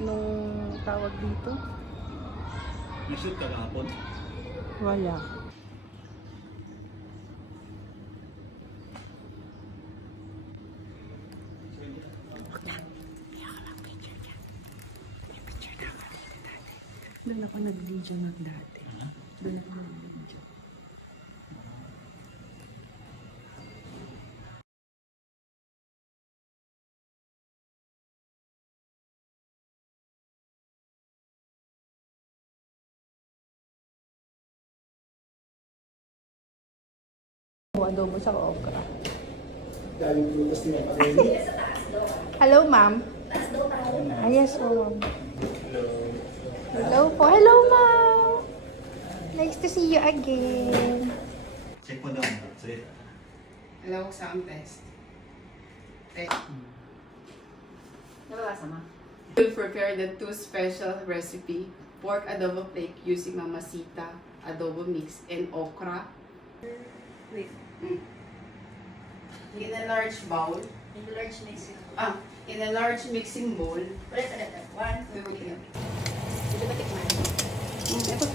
nung tawag dito. Nashoot ka kahapon? Wala. Doon ako nag-video ng dati. Doon ako nag-video. Adobo sa okra. Hello, ma'am. Yes, ma'am. Hello po. Hello, ma'am. Nice to see you again. Check mo daw. Sige. Hello, sound test. Test. Nababasa mo? We'll prepare the two special recipe. Pork adobo flake using Mamacita adobo mix and okra. Wait. In a large bowl. In the large mixing. In a large mixing bowl. Ulit. 1, 2, 3. Ito ba tikman? Ito.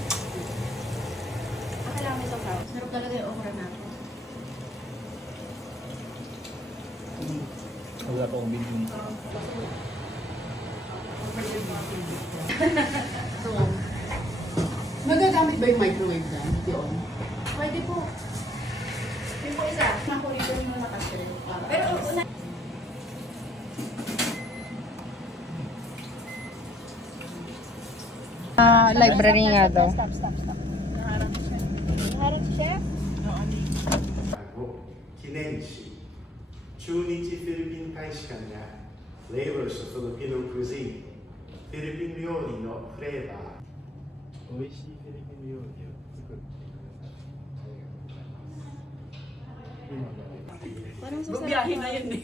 Kailangan may sabaw. Sarap talaga yung okra natin. Wala pa akong video. So, magagamit ba yung microwave dyan? Yun. Pwede po. Yung po isa. Ako ito yung nakasiril. Pero una. Library nga daw. Stop. Naharap si chef? 記念誌駐日フィリピン大使館が Flavors of Filipino Cuisine フィリピン料理のフレーバー美味しいフィリピン料理を作ってください Parang susarap. Biyahe na yun eh.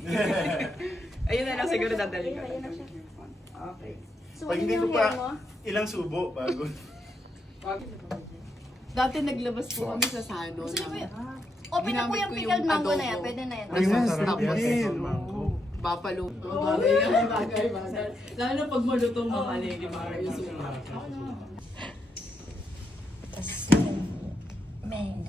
Ayun na lang siguro dadali ka. Okay. So, Pag hindi yung ko hair pa mo? ilang subo bago Dati naglabas po kami sa Sano Gusto niyo po na yun? Open na po yung pickled mango na yan. Pwede na yan. Buffalo. Bagay. Lalo na pag malutong mamalegi para yung suka. Tapos, mango.